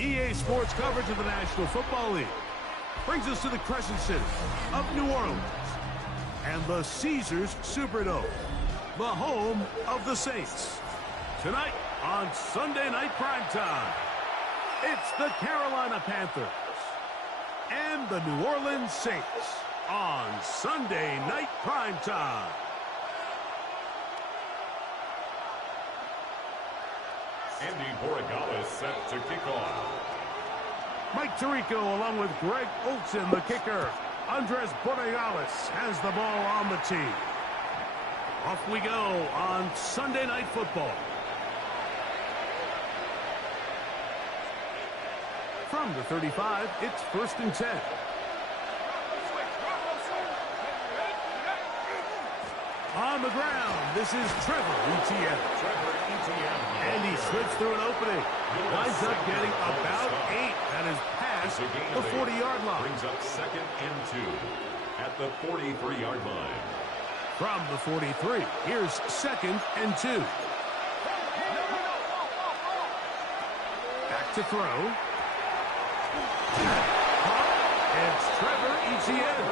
EA Sports coverage of the National Football League brings us to the Crescent City of New Orleans and the Caesars Superdome, the home of the Saints. Tonight on Sunday Night Primetime, it's the Carolina Panthers and the New Orleans Saints on Sunday Night Primetime. Andy Borregales set to kick off. Mike Tirico along with Greg Olsen, the kicker. Andres Borregales has the ball on the tee. Off we go on Sunday Night Football. From the 35, it's 1st and 10. On the ground, this is Trevor Etienne. And he slips through an opening. Winds up getting about 8. That is past the 40-yard line. Brings up 2nd and 2 at the 43-yard line. From the 43, here's 2nd and 2. Back to throw. It's Trevor Etienne.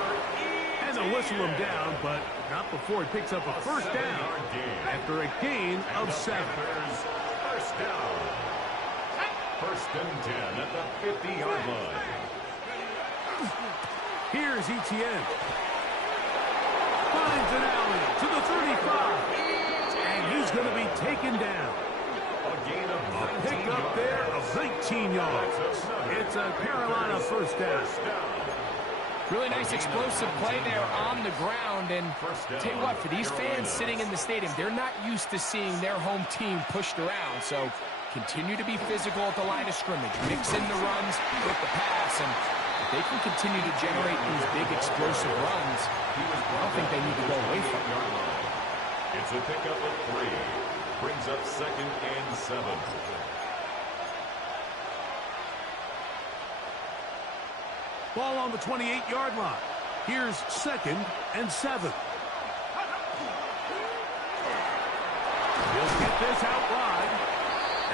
And they'll whistle him down, but not before he picks up a first down after a gain of 7. First down. 1st and 10 at the 50-yard line. Here's Etienne. Finds an alley to the 35. And he's going to be taken down. A gain of A pickup there of 19 yards. It's a Carolina first down. Really nice explosive play there on the ground. And tell you what, for these fans sitting in the stadium, they're not used to seeing their home team pushed around. So continue to be physical at the line of scrimmage. Mix in the runs with the pass. And if they can continue to generate these big explosive runs, I don't think they need to go away from it. It's a pickup of 3. Brings up 2nd and 7. Ball on the 28-yard line. Here's 2nd and 7. He'll get this out wide.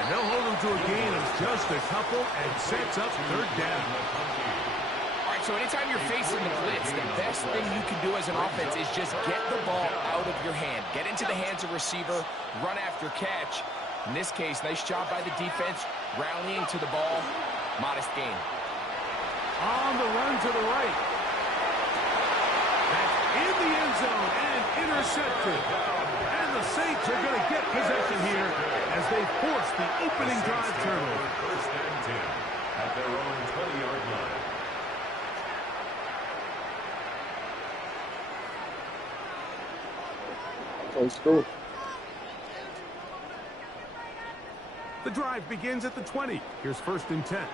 And they'll hold him to a gain of just a couple and sets up 3rd down. All right, so anytime you're facing the blitz, the best thing you can do as an offense is just get the ball out of your hand. Get into the hands of receiver, run after catch. In this case, nice job by the defense, rallying to the ball. Modest gain. On the run to the right. That's in the end zone and intercepted. And the Saints are going to get possession here as they force the opening drive turnover. 1st and 10 at their own 20-yard line. Let's go. The drive begins at the 20. Here's 1st and 10.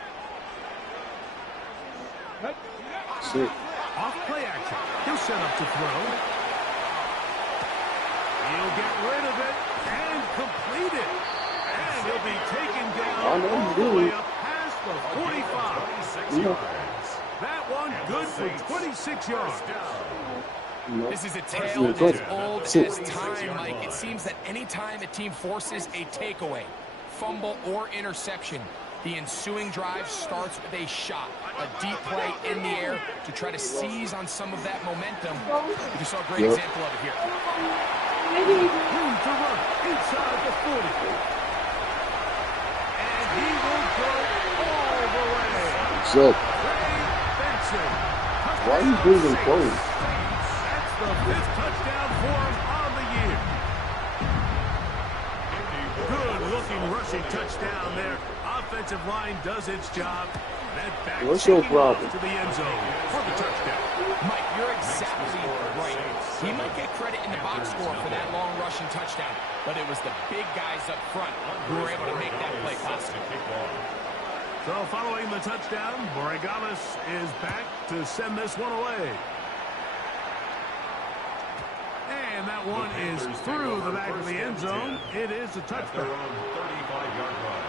Sick. Off play action. He'll set up to throw. He'll get rid of it and complete it. And he'll be taken down all the way up past the 45. That one good for 26 yards. This is a tale as old as time, Mike. It seems that any time a team forces a takeaway, fumble, or interception, the ensuing drive starts with a shot, a deep play in the air to try to seize on some of that momentum. You saw a great example of it here. Room to run inside the 40. And he will go all the way. Sick. Trey Benson. Why are you moving close? That's the 5th touchdown for him on the year. Good-looking rushing touchdown there. Offensive line does its job. That back What's your problem? to the end zone for the touchdown. Mike, you're exactly right. He might get credit in the box score for that long rushing touchdown, but it was the big guys up front who were able to make that play possible. So following the touchdown, Borregales is back to send this one away. And that one is through the back of the end zone. It is a touchdown. 35-yard line.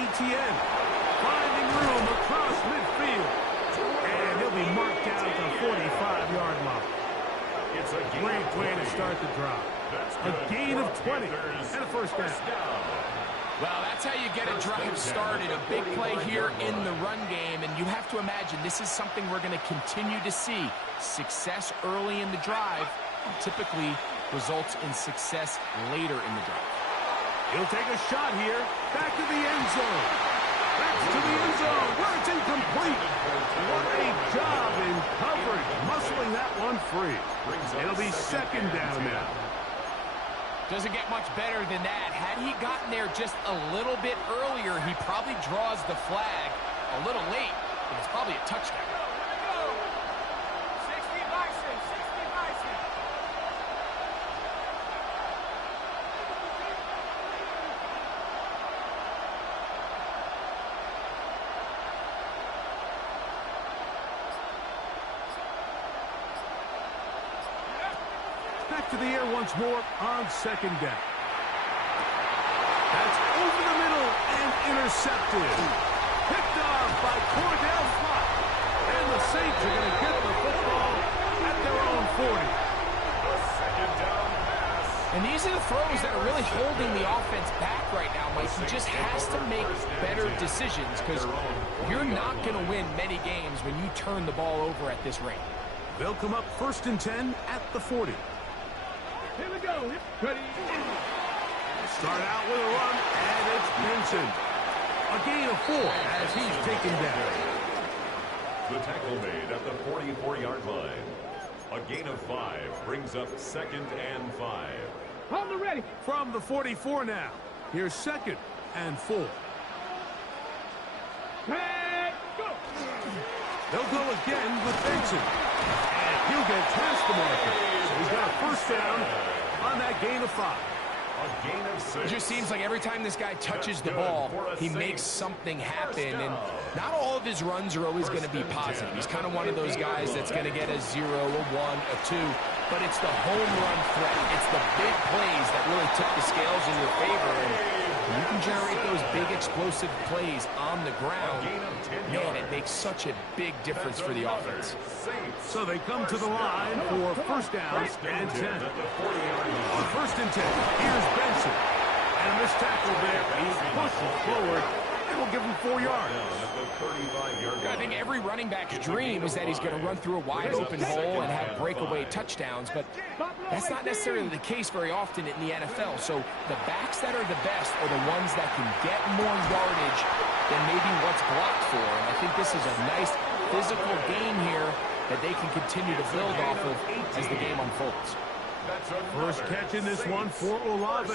Etienne, finding room across midfield. And he'll be marked down at the 45-yard line. It's a Great way to start the drive. A gain of 20 and a first down. Well, that's how you get a drive started. A big play here in the run game, and you have to imagine this is something we're going to continue to see. Success early in the drive typically results in success later in the drive. He'll take a shot here. Back to the end zone. Back to the end zone where it's incomplete. What a job in coverage, muscling that one free. It'll be second down now. Doesn't get much better than that. Had he gotten there just a little bit earlier, he probably draws the flag a little late, but it's probably a touchdown. Back to the air once more on second down. That's over the middle and intercepted. Picked off by Cordell Flott. And the Saints are going to get the football at their own 40. The second down pass. And these are the throws that are really holding the offense back right now, Mike. He just has to make better decisions because you're not going to win many games when you turn the ball over at this rate. They'll come up 1st and 10 at the 40. Here we go. Ready. Start out with a run, and it's Benson. A gain of 4 as he's taken down. The tackle made at the 44-yard line. A gain of 5 brings up 2nd and 5. Hold the ready. From the 44 now. Here's 2nd and 4. Hey, go. They'll go again with Benson. And he'll get past the marker. So he's got a first down on that gain of 5. A gain of 6. It just seems like every time this guy touches the ball, he makes something happen. And not all of his runs are always going to be positive. He's kind of one of those guys that's going to get a 0, a 1, a 2. But it's the home run threat. It's the big plays that really tip the scales in your favor. And you can generate those big explosive plays on the ground. Man, it makes such a big difference for the offense. So they come to the line for first down and 10. On 1st and 10, here's Benson. And a missed tackle there. He pushes forward and will give him 4 yards. I think every running back's dream is that he's going to run through a wide open hole and have breakaway touchdowns, but that's not necessarily the case very often in the NFL. So the backs that are the best are the ones that can get more yardage than maybe what's blocked for. And I think this is a nice physical game here that they can continue to build off of as the game unfolds. First catch in this one for Olave.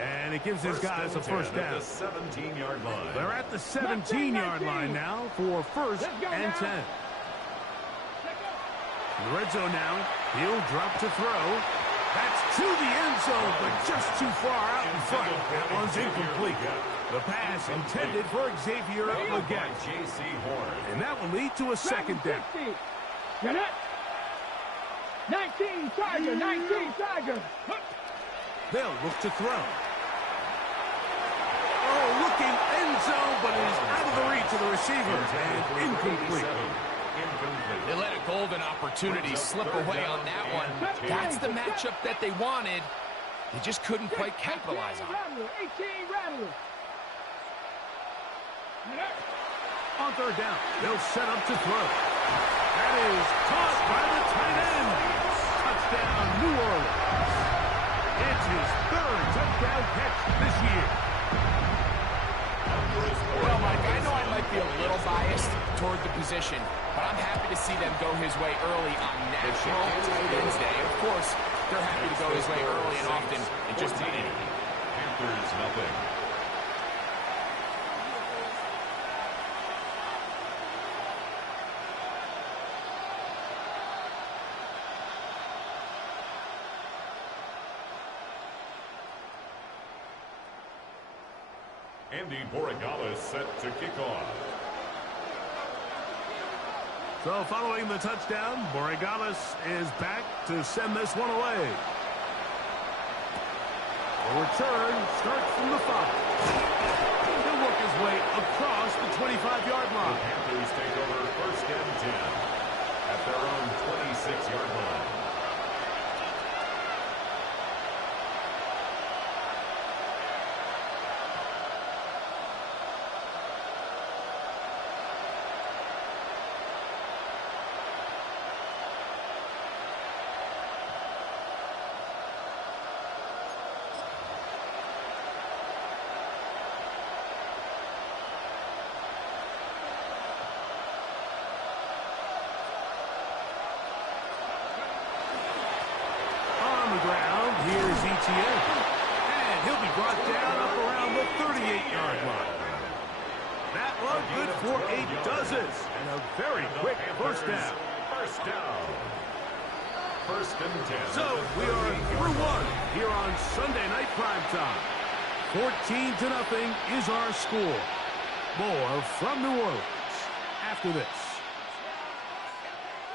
And it gives his guys a first down. They're at the 17-yard line now for 1st and 10. In the red zone now. He'll drop to throw. That's to the end zone, but just too far out in front. That one's incomplete. The pass intended for Xavier Legette. And that will lead to a second down. Get it. 19 Tiger, 19 Tiger. They'll look to throw. Oh, looking end zone, but it is out of the reach of the receiver and incomplete. They let a golden opportunity slip away on that one. That's the matchup that they wanted. They just couldn't quite capitalize on it. 18 Rattler. On 3rd down, they'll set up to throw. That is caught by the tight end. Touchdown, New Orleans. It's his 3rd touchdown catch this year. Well, Mike, I know I might be a little biased toward the position, but I'm happy to see them go his way early on National Tight Ends Day. Of course, they're happy to go his way early and often in just about anything. Panthers nothing. Andy Borregales set to kick off. So following the touchdown, Borregales is back to send this one away. The return starts from the 5. He'll work his way across the 25-yard The line. Panthers take over first and 10 at their own 26-yard line. Here's Etienne. And he'll be brought down up around the 38-yard line. That look good for a dozen. And a very quick first down. First down. First and 10. So we are through one here on Sunday Night Primetime. 14-0 is our score. More from New Orleans after this.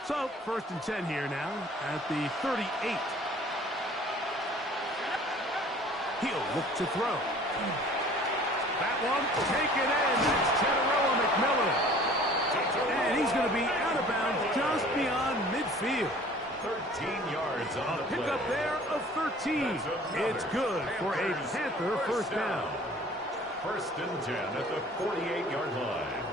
So first and 10 here now at the 38. He'll look to throw. That one taken in. That's Teteroa McMillan. And he's going to be out of bounds just beyond midfield. 13 yards on the play. Pick up there of 13. It's good for a Panther first down. First and 10 at the 48-yard line.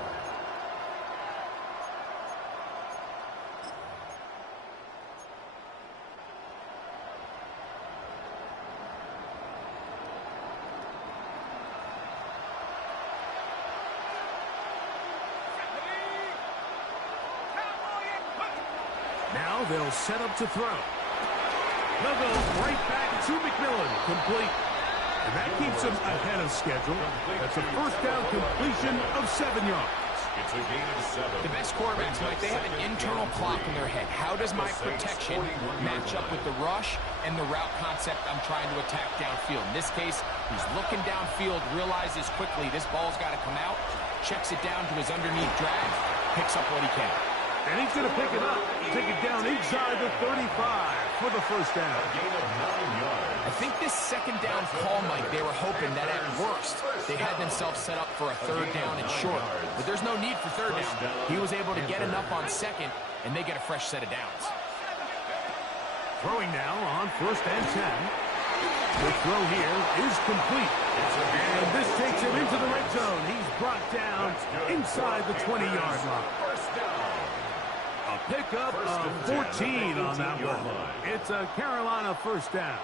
Now they'll set up to throw. They'll go right back to McMillan. Complete. And that keeps him ahead of schedule. That's a first down completion of 7 yards. It's a gain of 7. The best quarterbacks, Mike, they have an internal clock in their head. How does my protection match up with the rush and the route concept I'm trying to attack downfield? In this case, he's looking downfield, realizes quickly this ball's got to come out, checks it down to his underneath drag, picks up what he can. And he's going to pick it up, take it down inside the 35 for the first down. Gain of 9 yards. I think this second down call, Mike, they were hoping that at worst they had themselves set up for a third down and short. But there's no need for third down. He was able to get enough on second, and they get a fresh set of downs. Throwing now on first and 10. The throw here is complete. And this takes him into the red zone. He's brought down inside the 20-yard line. First down. A pickup of 14 on that one. It's a Carolina first down.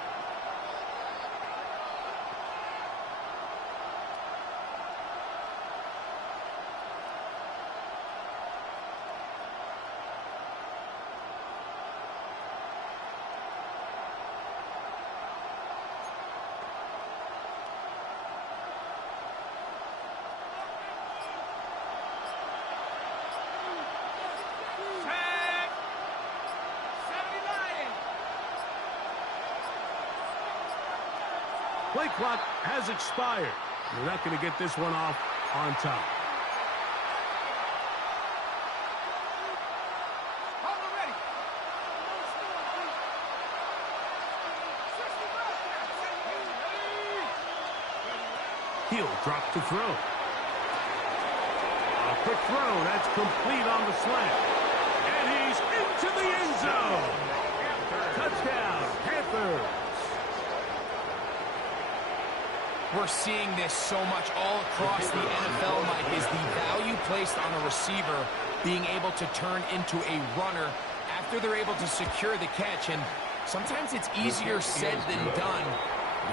Play clock has expired. They're not going to get this one off on top. He'll drop to throw. A quick throw. That's complete on the slant. And he's into the end zone. Touchdown, Panthers. We're seeing this so much all across the NFL, Mike, is the value placed on a receiver being able to turn into a runner after they're able to secure the catch. And sometimes it's easier said than done.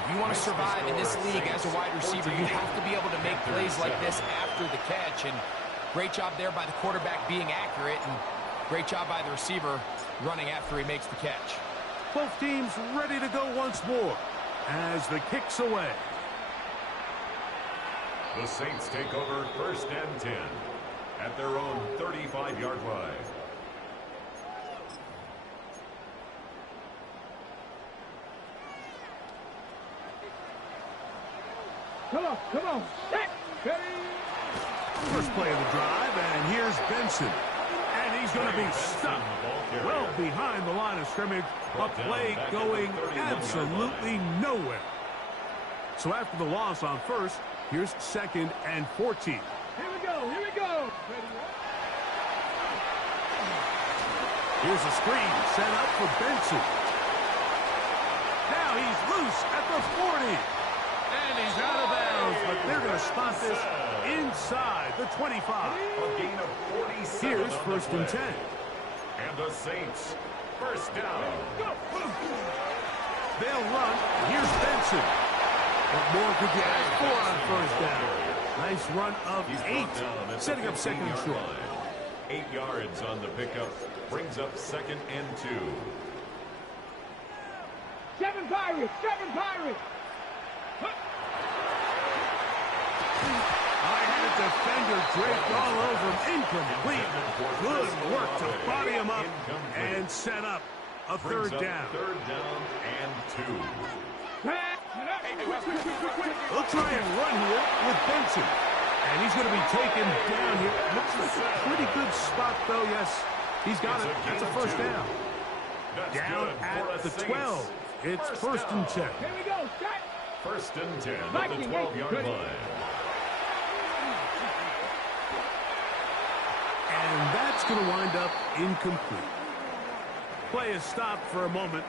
If you want to survive in this league as a wide receiver, you have to be able to make plays like this after the catch. And great job there by the quarterback being accurate, and great job by the receiver running after he makes the catch. Both teams ready to go once more as the kick's away. The Saints take over first and 10 at their own 35-yard line. Come on. First play of the drive, and here's Benson. And he's going to be stuck well behind the line of scrimmage. A play going absolutely nowhere. So after the loss on first, Here's 2nd and 14. Here we go. Here we go. Here's a screen set up for Benson. Now he's loose at the 40. And he's out of bounds, but they're going to spot this inside the 25. A gain of 47. Here's 1st and 10. And the Saints, first down. They'll run. Here's Benson. What more could you ask for on 1st down? Nice run of 8, setting up 2nd and short. 8 yards on the pickup, brings up 2nd and 2. 7 Pirates. 7 Pirates. I had a defender draped all over him. Incomplete. Good work to body him up and set up a 3rd down. 3rd down and 2. They'll try and run here with Benson. And he's going to be taken down here. Looks like a pretty good spot, though. Yes, he's got it. That's a 1st down. Down at the 12. It's 1st and 10. Here we go. Shot. 1st and 10 at the 12-yard line. And that's going to wind up incomplete. Play is stopped for a moment.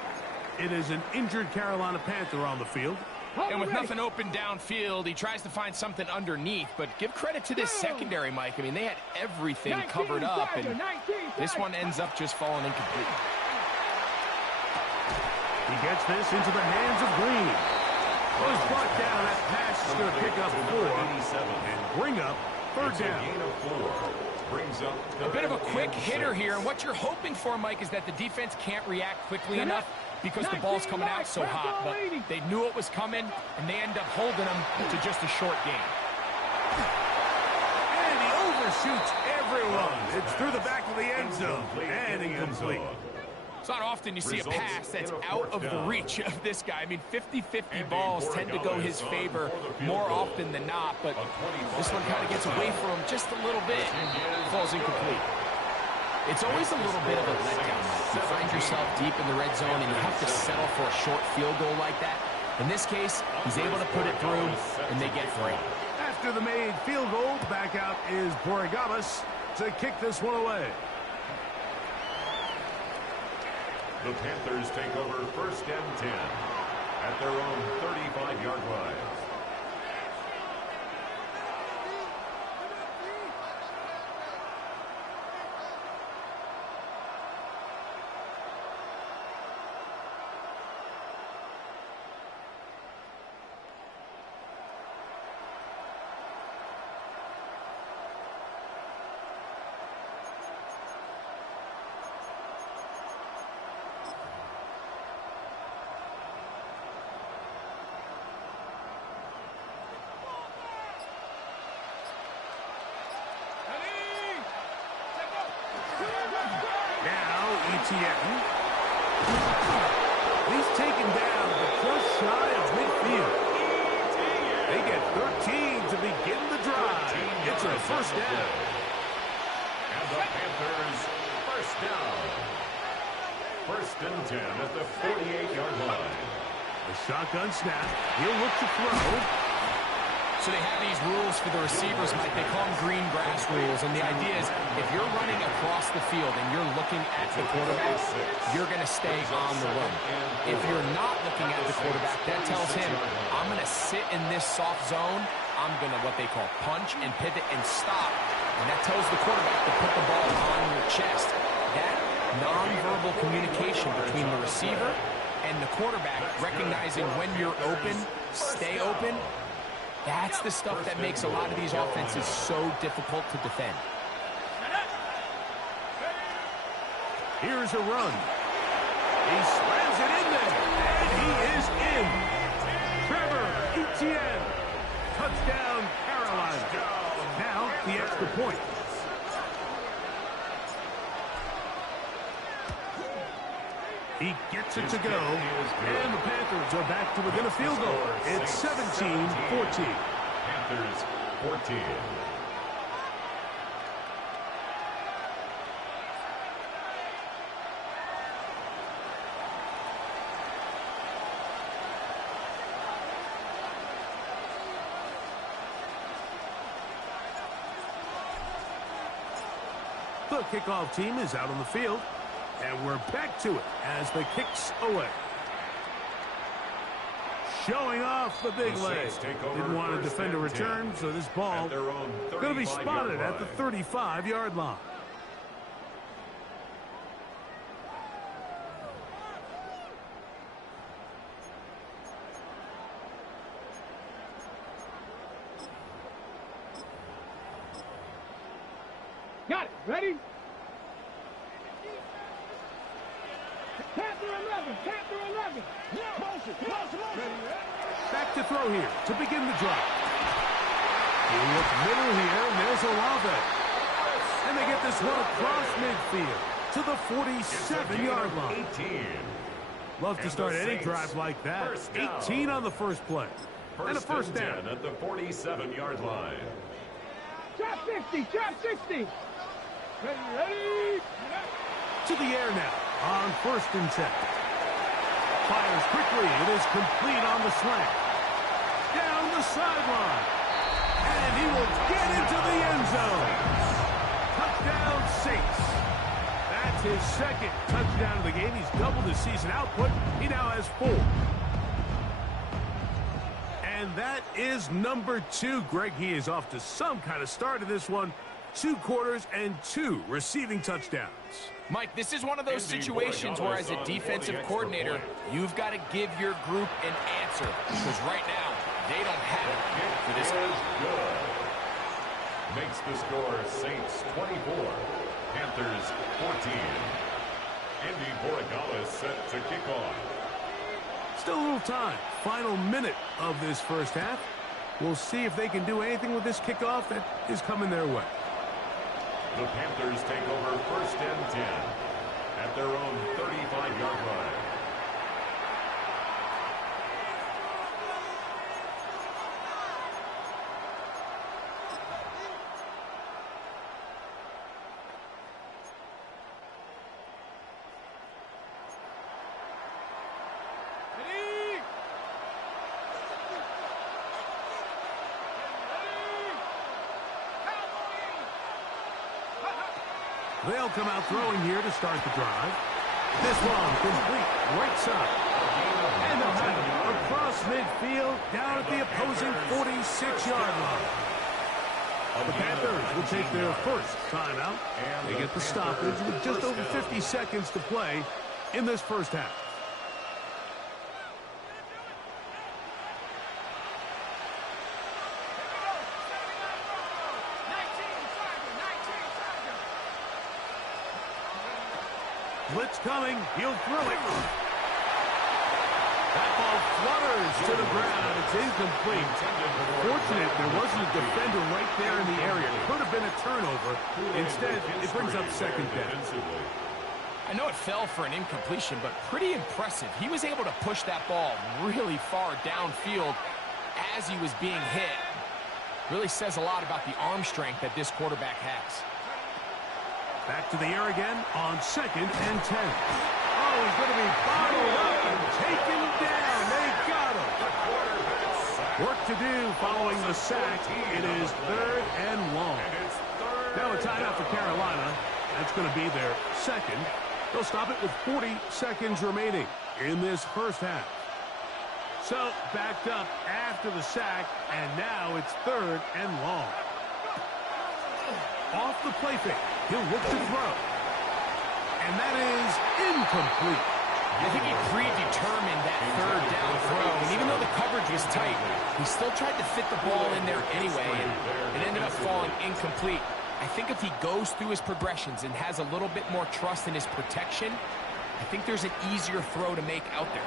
It is an injured Carolina Panther on the field. And with nothing open downfield, he tries to find something underneath. But give credit to this secondary, Mike. I mean, they had everything covered up, and this one ends up just falling incomplete. He gets this into the hands of Green. Well, he's brought down. That pass is going to pick up 4 and bring up 3rd down. Gain of 4. Brings up A bit of a quick hitter here, and what you're hoping for, Mike, is that the defense can't react quickly enough because the ball's coming out so hot. But they knew it was coming, and they end up holding them to just a short game. And he overshoots everyone. It's through the back of the end zone and incomplete. It's not often you see a pass that's out of the reach of this guy. I mean, 50-50 balls tend to go his favor more often than not, but this one kind of gets away from him just a little bit and falls incomplete. It's always a little bit of a letdown. You find yourself deep in the red zone and you have to settle for a short field goal like that. In this case, he's able to put it through, and they get 3. After the made field goal, back out is Borregales to kick this one away. The Panthers take over 1st and 10 at their own 35-yard line. Etienne. He's taken down, but just shy of midfield. They get 13 to begin the drive. It's a 1st down. And the Panthers, 1st down. 1st and 10 at the 48-yard line. A shotgun snap. He'll look to throw. So they have these rules for the receivers, Mike. They call them green grass rules. And the idea is if you're running across the field and you're looking at the quarterback, you're going to stay on the run. If you're not looking at the quarterback, that tells him, I'm going to sit in this soft zone. I'm going to what they call punch and pivot and stop. And that tells the quarterback to put the ball on your chest. That nonverbal communication between the receiver and the quarterback, recognizing when you're open, stay open, that's the stuff that makes a lot of these offenses so difficult to defend. Here's a run. He slams it in there, and he is in. Trevor Etienne. Touchdown, Carolina. Now, the extra point. He gets it to go, and the Panthers are back to within a field goal. It's 17-14. Panthers 14. The kickoff team is out on the field, and we're back to it as the kick's away. Showing off the big leg. Didn't want to defend a return, so this ball going to be spotted at the 35-yard line. Got it. Ready? Panther 11. Panther 11. Motion. Back to throw here to begin the drive. He looks middle here, and there's Olave. And they get this one across midfield to the 47-yard line. 18. Love to start any drive like that. 18 on the first play. And a first down. At the 47-yard line. Trap 60. Trap 60. Ready. To the air now on 1st and 10. Fires quickly. It is complete on the slant. Down the sideline. And he will get into the end zone. Touchdown Saints. That's his second touchdown of the game. He's doubled his season output. He now has 4. And that is number 2. Greg, he is off to some kind of start in this one. 2 quarters and 2 receiving touchdowns. Mike, this is one of those situations where as a defensive coordinator, you've got to give your group an answer. Because right now, they don't have it for this game. Good. Makes the score Saints 24, Panthers 14. Andy Borregales set to kick off. Still a little time. Final minute of this first half. We'll see if they can do anything with this kickoff that is coming their way. The Panthers take over 1st and 10 at their own 35-yard line. They'll come out throwing here to start the drive. This one complete, right side. And they'll have it across midfield, down at the opposing 46-yard line. The Panthers will take their first timeout. They get the stoppage with just over 50 seconds to play in this first half. Blitz coming. He'll throw it. That ball flutters to the ground. It's incomplete. Fortunate there wasn't a defender right there in the area. It could have been a turnover. Instead, it brings up second down. I know it fell for an incompletion, but pretty impressive. He was able to push that ball really far downfield as he was being hit. Really says a lot about the arm strength that this quarterback has. Back to the air again on 2nd and 10. Oh, he's going to be bottled up and taken down. They got him. Work to do following the sack. It is 3rd and long. Now a timeout for Carolina. That's going to be their second. They'll stop it with 40 seconds remaining in this first half. So backed up after the sack, and now it's 3rd and long. Off the play fake. He'll look to throw. And that is incomplete. I think he predetermined that 3rd down throw. And even though the coverage was tight, he still tried to fit the ball in there anyway. And it ended up falling incomplete. I think if he goes through his progressions and has a little bit more trust in his protection, I think there's an easier throw to make out there.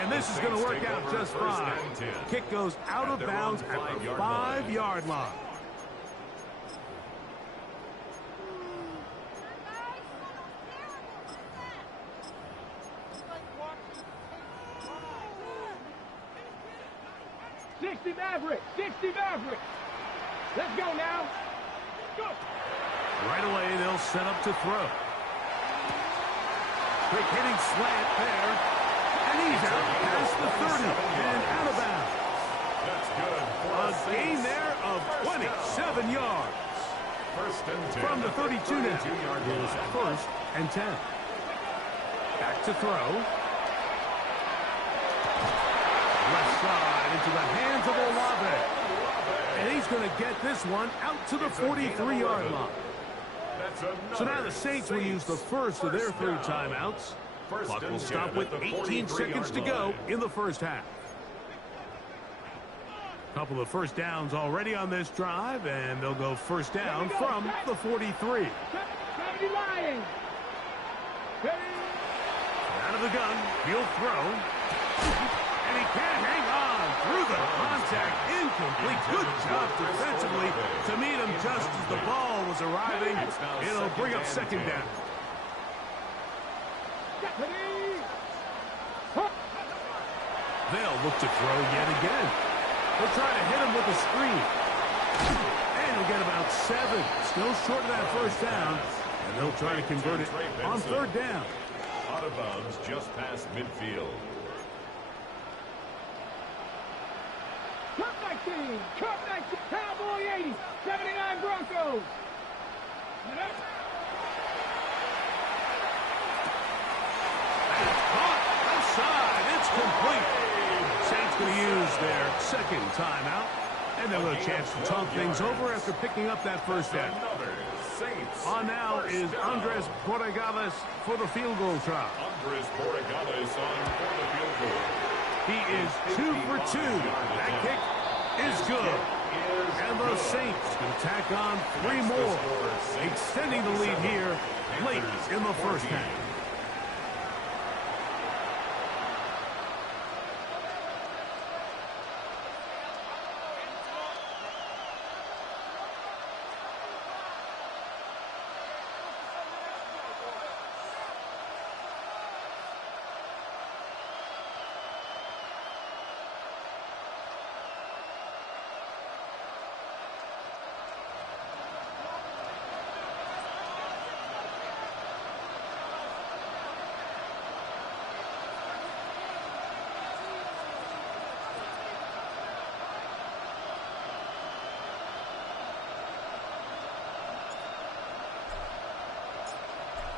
And this is going to work out just fine. Kick goes out of bounds at the 5-yard line. Maverick. 60 Maverick. Let's go now. Go. Right away, they'll set up to throw. Quick hitting slant there. And he's out past the 30 and out of bounds. That's good. A gain there of 27 yards. First and 10. From the 32 now, 32-yard it is line. first and 10. Back to throw. Left side into the hands of Olave. And he's going to get this one out to the 43-yard line. So now the Saints will use the first of their 3 timeouts. Clock will stop with 18 seconds to go in the first half. Couple of first downs already on this drive, and they'll go first down from the 43. Out of the gun, he'll throw. And he can't hang on through the contact. Incomplete. Good job defensively to meet him just as the ball was arriving. It'll bring up second down. They'll look to throw yet again. They'll try to hit him with a screen. And he'll get about 7. Still short of that first down. And they'll try to convert it on third down. Out of bounds just past midfield. Cup 19, Cup 19, Cowboy 80, 79 Broncos. Caught outside. It's complete. Saints going to use their second timeout. And they'll have a chance to talk things over after picking up that first down. On now is Andres Borregales for the field goal try. Andres Borregales on for the field goal. He is 2 for 2. That kick is good. And the Saints can tack on 3 more, extending the lead here late in the first half.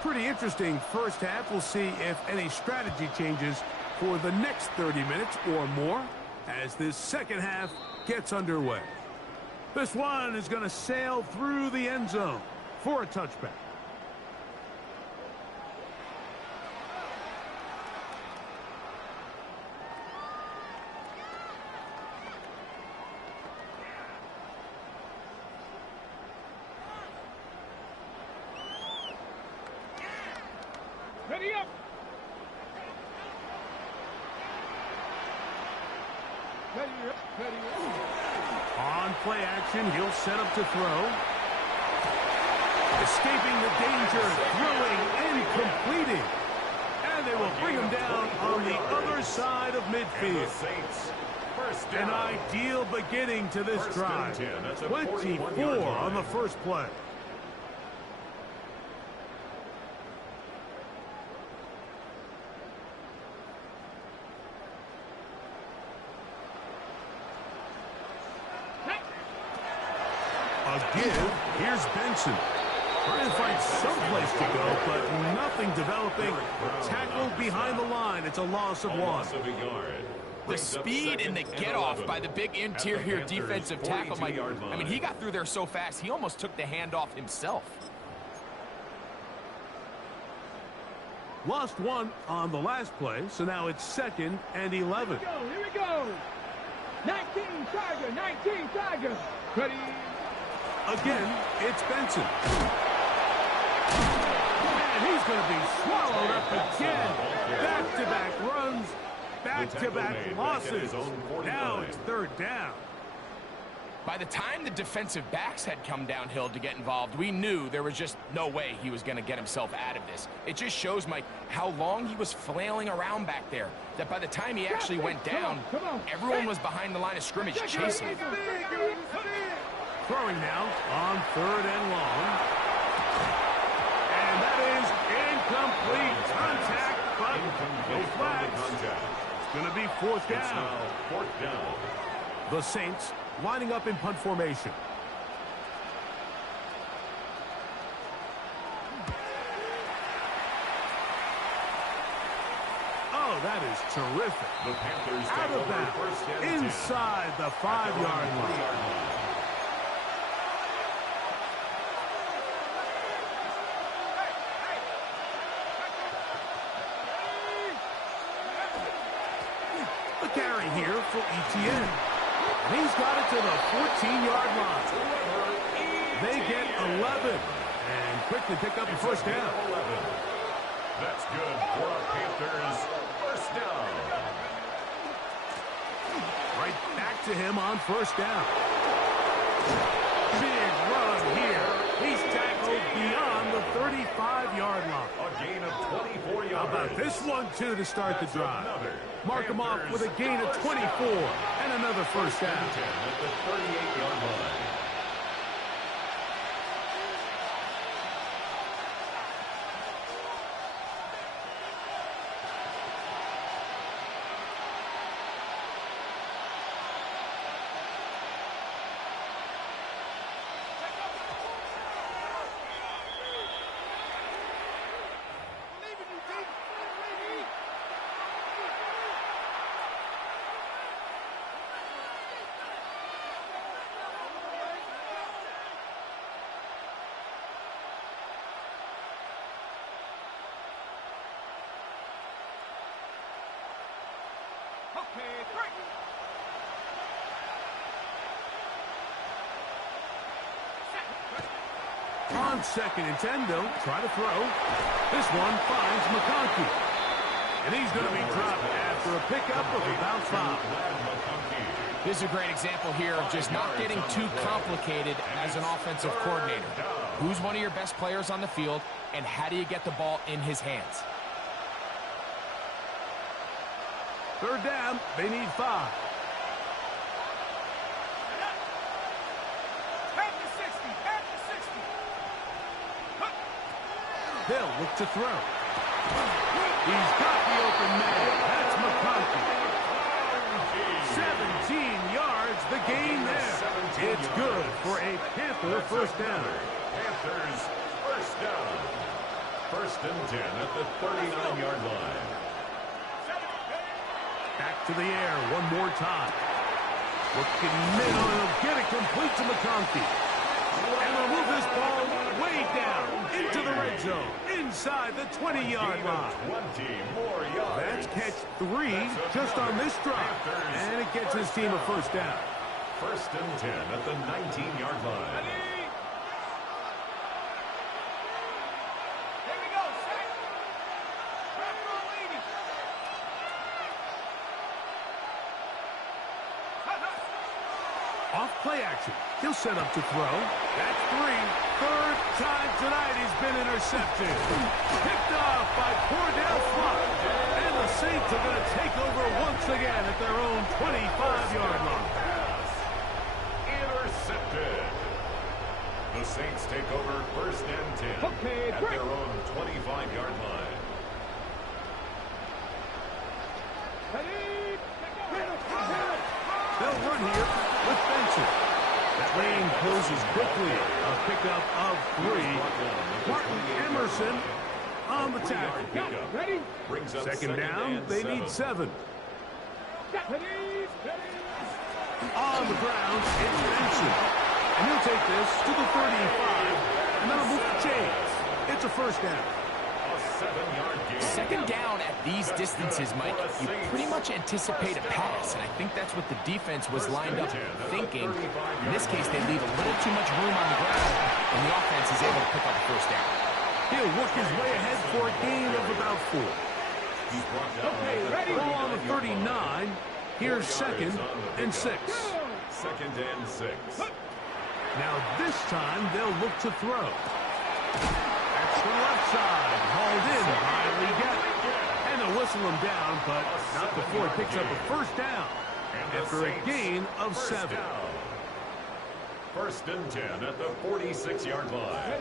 Pretty interesting first half. We'll see if any strategy changes for the next 30 minutes or more as this second half gets underway. This one is going to sail through the end zone for a touchback. Ready up. Ready up. Ready up. On play action, he'll set up to throw. Escaping the danger, throwing and completing. And they will bring him down on the other side of midfield. An ideal beginning to this drive. 24 on the first play. A give. Here's Benson. Trying to find someplace to go, but nothing developing. Tackled behind the line. It's a loss of 1. The speed and the get-off by the big interior defensive tackle, Mike. I mean, he got through there so fast, he almost took the handoff himself. Lost 1 on the last play, so now it's 2nd and 11. Here we go. 19 Tiger, 19 Tiger. Ready. Again, it's Benson. And he's going to be swallowed up again. Back-to-back runs, back-to-back losses. Now it's third down. By the time the defensive backs had come downhill to get involved, we knew there was just no way he was going to get himself out of this. It just shows, Mike, how long he was flailing around back there, that by the time he actually went down, everyone was behind the line of scrimmage chasing him. Throwing now on 3rd and long. And that is incomplete. Contact, but no flags. It's going to be 4th down. 4th down. The Saints lining up in punt formation. That is terrific. The Panthers Out take of over bounds. first and 10. Inside the 5-yard line. The carry here for ETN. And he's got it to the 14-yard line. They get 11 and quickly pick up the first down. 11. That's good for a Panthers first down. Right back to him on first down. Big run here. He's tackled beyond the 35-yard line. A gain of 24 yards. How about this one, too, to start the drive? Mark him off with a gain of 24 and another first down. At the 38-yard line. On 2nd and 10, they'll try to throw. This one finds McConkey. And he's going to be dropped after a pickup of about 5. This is a great example here of just not getting too complicated as an offensive coordinator. Who's one of your best players on the field, and how do you get the ball in his hands? 3rd down, they need 5. They'll look to throw. He's got the open man. That's McConkey. 17 yards, the gain there. It's good for a Panther first down. Panthers first down. 1st and 10 at the 39-yard line. Back to the air one more time. Looking middle, he'll get it complete to McConkey. And they'll move this ball way down into the red zone, inside the 20-yard line. 20 more yards. That's catch 3 just on this drive. And it gets his team a first down. 1st and 10 at the 19-yard line. Off play action. He'll set up to throw. That's 3. 3rd time tonight he's been intercepted. Picked off by Cordell Flott. And the Saints are going to take over once again at their own 25-yard line. Intercepted. The Saints take over 1st and 10 at their own 25-yard line. They'll run here with Benson. That lane closes quickly. A pickup of 3. Martin Emerson on the tackle. Ready? Brings up 2nd down, they need 7. On the ground, it's Benson. And he'll take this to the 35. And that'll move to James. It's a first down. A 7-yard gain. 2nd down at these distances, Mike, you pretty much anticipate a pass, and I think that's what the defense was lined up thinking. In this case, they leave a little too much room on the ground, and the offense is able to pick up the first down. He'll work his way ahead for a gain of about 4. Ball on the 39. Here's 2nd and 6. 2nd and 6. Now this time they'll look to throw. That's the left side, hauled in by Lee Gaddis. And they'll whistle him down, but not before he picks up a first down after a gain of 7. 1st and 10 at the 46-yard line.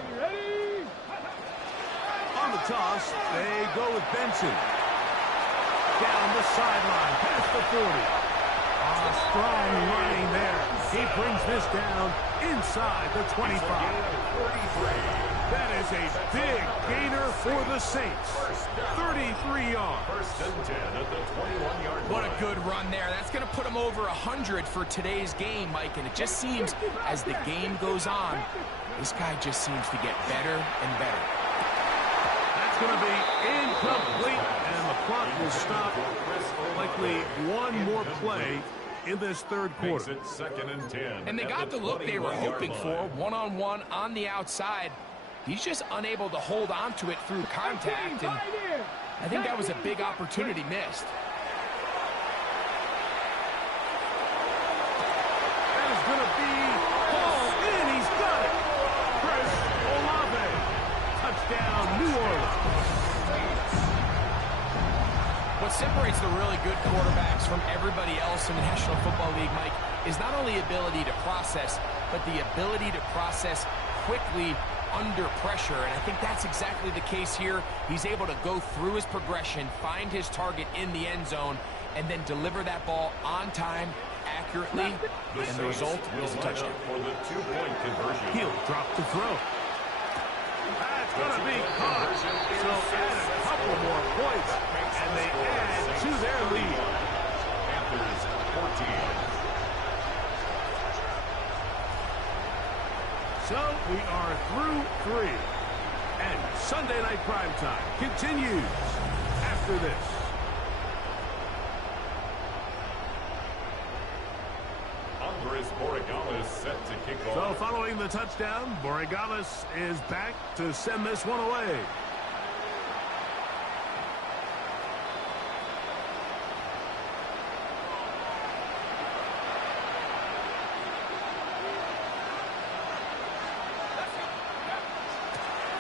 On the toss, they go with Benson. Down the sideline, past the 40. Strong running there. He brings this down inside the 25. 43. That is a big gainer for the Saints. 33 yards. First and 10 at the 21-yard line. What a good run there. That's going to put him over 100 for today's game, Mike. And it just seems as the game goes on, this guy just seems to get better and better. That's going to be incomplete, and the clock will stop. Likely one more play in this third quarter. Makes it second and 10. And they got the look they were hoping for, one-on-one on the outside. He's just unable to hold on to it through contact, and I think that was a big opportunity missed. That is going to be hauled in. He's got it. Chris Olave. Touchdown, New Orleans. What separates the really good quarterbacks from everybody else in the National Football League, Mike, is not only ability to process, but the ability to process quickly under pressure, and I think that's exactly the case here. He's able to go through his progression, find his target in the end zone, and then deliver that ball on time, accurately, and the result is a touchdown. For the two-point conversion. He'll drop to throw. That's going to be caught. So add a couple more points, and they add to their lead. Panthers 14. So we are through 3. And Sunday Night Primetime continues after this. Andres Borregales set to kick So off. following the touchdown, Borregales is back to send this one away.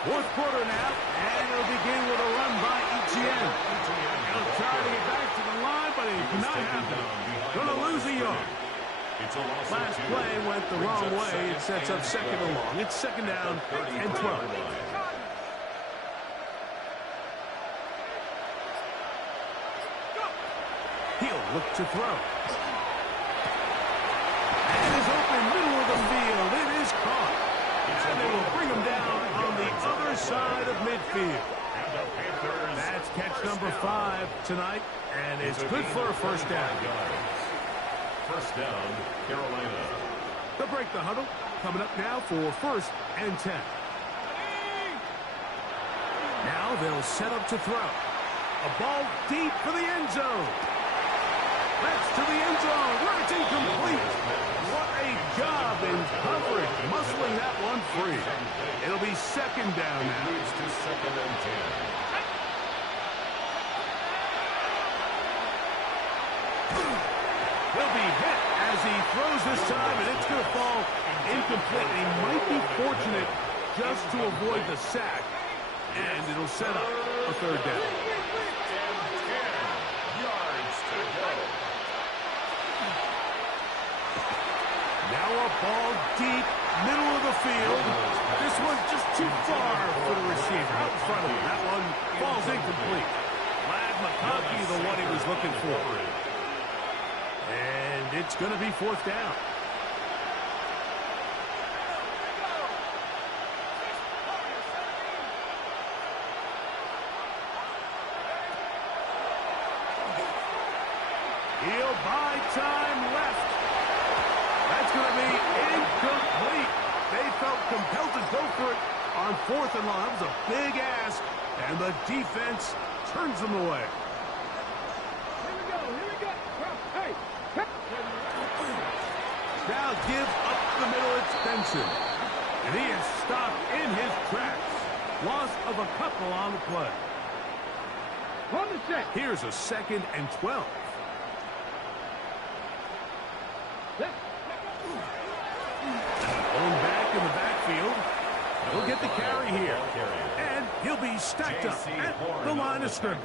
Fourth quarter now, and it'll begin with a run by Etienne. He'll try to get back to the line, but it's not happening. Going to lose a yard. It's a loss of Last 2. play went the Brings wrong up way. It sets up second and long. It's second down and 12. He'll look to throw. And is open middle of the field. It is caught. And they will bring him down on the other side of midfield. And the Panthers. That's catch number 5 tonight, and it's good for a first down. First down, Carolina. They'll break the huddle. Coming up now for first and 10. Now they'll set up to throw. A ball deep for the end zone. That's to the end zone where it's incomplete. What a job in coverage, muscling that one free. It'll be second down now. Leads to second and 10. He'll be hit as he throws this time, and it's going to fall incomplete. He might be fortunate just to avoid the sack, and it'll set up a third down. And 10 yards to go. Now a ball deep, middle of the field. This one's just too far for the receiver. Out in front of him. That one falls incomplete. Ladd McConkey, the one he was looking for. And it's going to be fourth down. He'll buy time left. That's going to be incomplete. They felt compelled to go for it on fourth and long. That was a big ask, and the defense turns them away. Here we go. Hey. Now give up the middle. It's Benson. And he is stopped in his tracks. Loss of a couple on the play. On the set. Here's a second and 12. Going back in the backfield. He'll get the carry here. And he'll be stacked up at the line of scrimmage.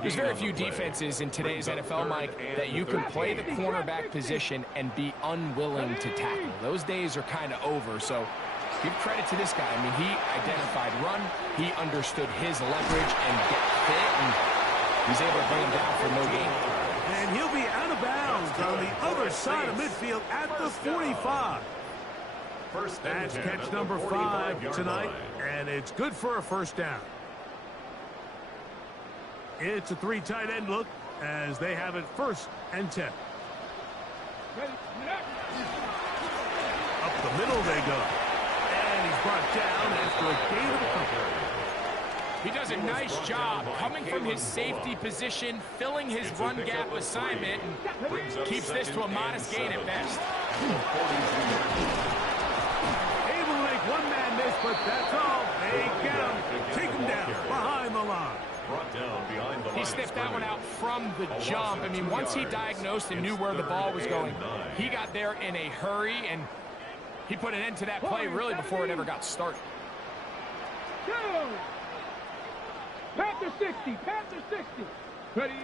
There's very few defenses in today's NFL, Mike, that you can play the cornerback position and be unwilling to tackle. Those days are kind of over, so give credit to this guy. I mean, he identified run, he understood his leverage and get fit, and he's able to bring him down for no gain. And he'll be out of bounds on the other side of midfield at the 45. First and That's 10 catch at the number 5 45-yard tonight, line. and it's good for a first down. It's a 3 tight end look as they have it first and 10. Up the middle they go. And he's brought down after a gain of a couple. He does a nice job coming from his safety position, filling his run gap assignment, and keeps this to a modest gain at best. Able to make one man miss, but that's all. They get him. Take him down behind the line. Brought down behind the line. He sniffed that one out from the jump. I mean, once he diagnosed and knew where the ball was going, he got there in a hurry, and he put an end to that play really before it ever got started. Panther 60, Panther 60. Ready?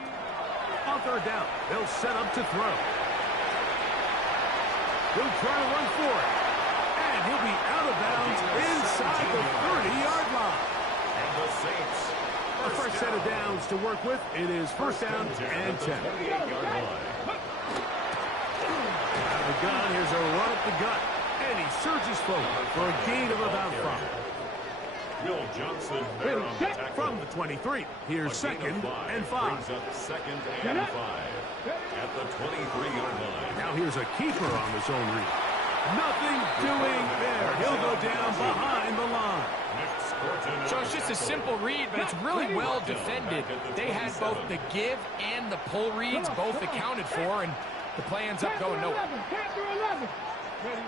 On third down, they'll set up to throw. He'll try to run for it. And he'll be out of bounds inside the 30-yard line. And the Saints. A first set of downs to work with. It is first down and 10. Out of the gun, here's a run up the gut. And he surges forward for a gain of about 5. Will Johnson there on the tackle. From the 23, here's second and 5. Brings up second and 5 at the 23-yard line. Now here's a keeper on the zone read. Nothing doing there. He'll go down behind the line. So it's just a simple read, but it's really well defended. They had both the give and the pull reads both accounted for, and the play ends up going nowhere. Panther 11. Ready?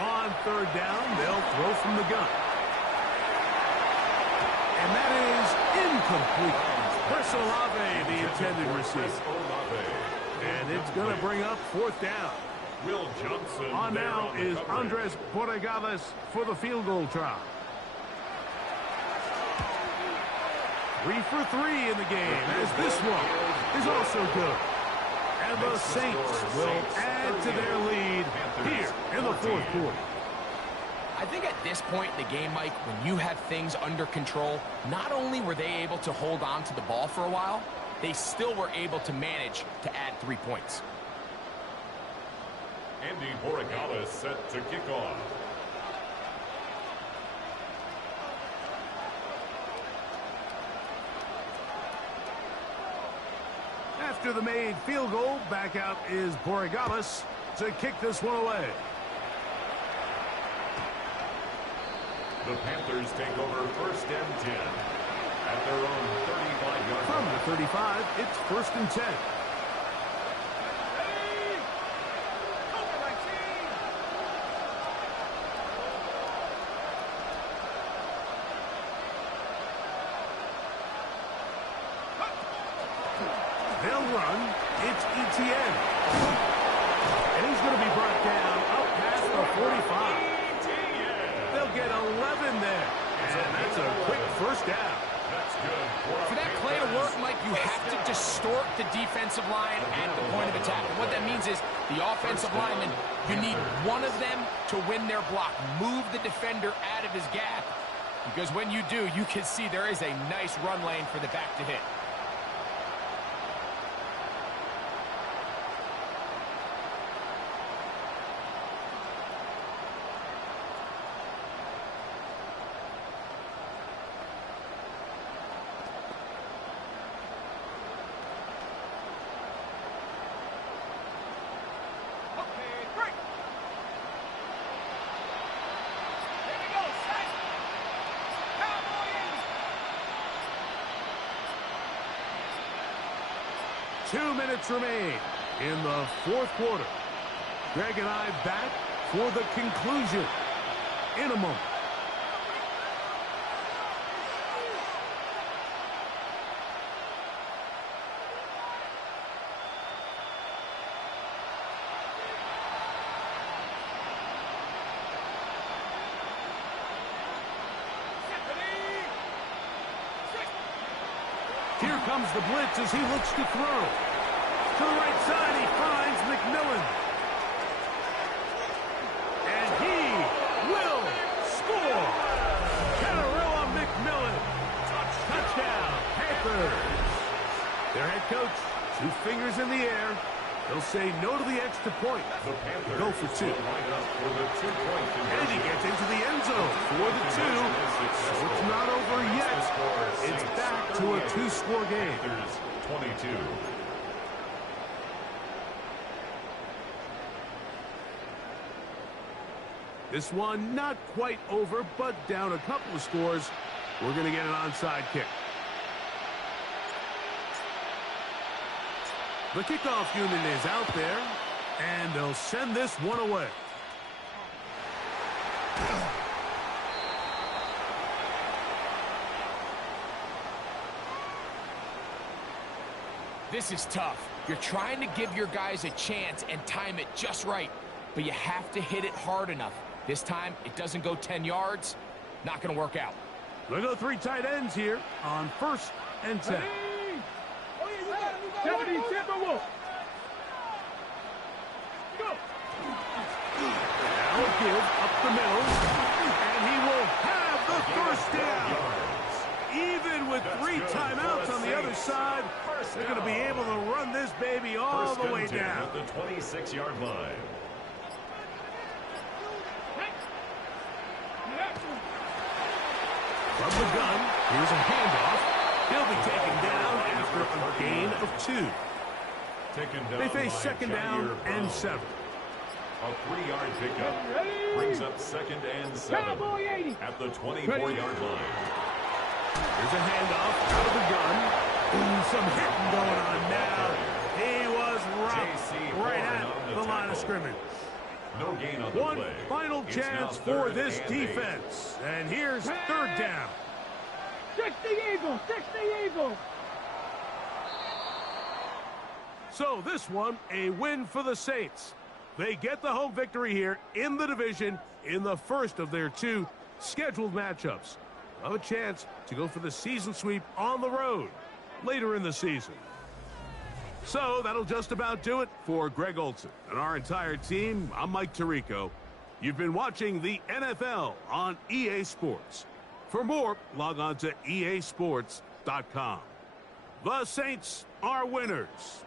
On third down, they'll throw from the gun. And that is incomplete. Chris Olave, the intended receiver. And it's going to bring up fourth down. Will Johnson On now is Andres Borregales for the field goal try. 3 for 3 in the game, as this one is also good. And the Saints will add to their lead here in the fourth quarter. I think at this point in the game, Mike, when you have things under control, not only were they able to hold on to the ball for a while, they still were able to manage to add 3 points. Andy Borregales set to kick off. After the made field goal, back out is Borregales to kick this one away. The Panthers take over first and 10 at their own 35-yard From line. the 35, it's first and 10. They'll run. It's Etienne. And he's going to be brought down up past the 45. They'll get 11 there. And that's a quick first down. That's good. For that play to work, Mike, you have to distort the defensive line at the point of attack. And what that means is the offensive lineman, you need one of them to win their block. Move the defender out of his gap. Because when you do, you can see there is a nice run lane for the back to hit. Two minutes remain in the fourth quarter. Greg and I back for the conclusion in a moment. Here comes the blitz as he looks to throw. To the right side, he finds McMillan. And he will score. Catarella McMillan. Touchdown, Panthers. Their head coach, 2 fingers in the air. He'll say no to the extra point. The Panthers Go for two. line up for the 2-point And he conversion. gets into the end zone for the two. So it's not over yet. It's back to a two-score game. Panthers 22. This one not quite over, but down a couple of scores. We're going to get an onside kick. The kickoff unit is out there, and they'll send this one away. This is tough. You're trying to give your guys a chance and time it just right, but you have to hit it hard enough. This time, it doesn't go 10 yards. Not going to work out. Look at the three tight ends here on 1st and 10. Deputy Timberwolf. Go. Now give up the middle, and he will have the first down. Even with 3 timeouts on the other side, they're going to be able to run this baby all the way down. At the 26-yard line. From the gun, here's a handoff. He'll be taken down after a gain of 2. Taken down They face by 2nd down Jair and Brown. 7. A 3-yard pickup brings up 2nd and 7 Cowboy 80. at the 24-yard line. Here's a handoff out of the gun. Ooh, some hitting going on now. He was rough right at the line of scrimmage. No gain on the One play. final It's chance now for 3rd this and 8. defense. And here's 3rd down. 60 Eagles. 60 Eagles. So this one, a win for the Saints. They get the home victory here in the division in the first of their 2 scheduled matchups. Have a chance to go for the season sweep on the road later in the season. So that'll just about do it for Greg Olsen and our entire team. I'm Mike Tirico. You've been watching the NFL on EA Sports. For more, log on to easports.com. The Saints are winners.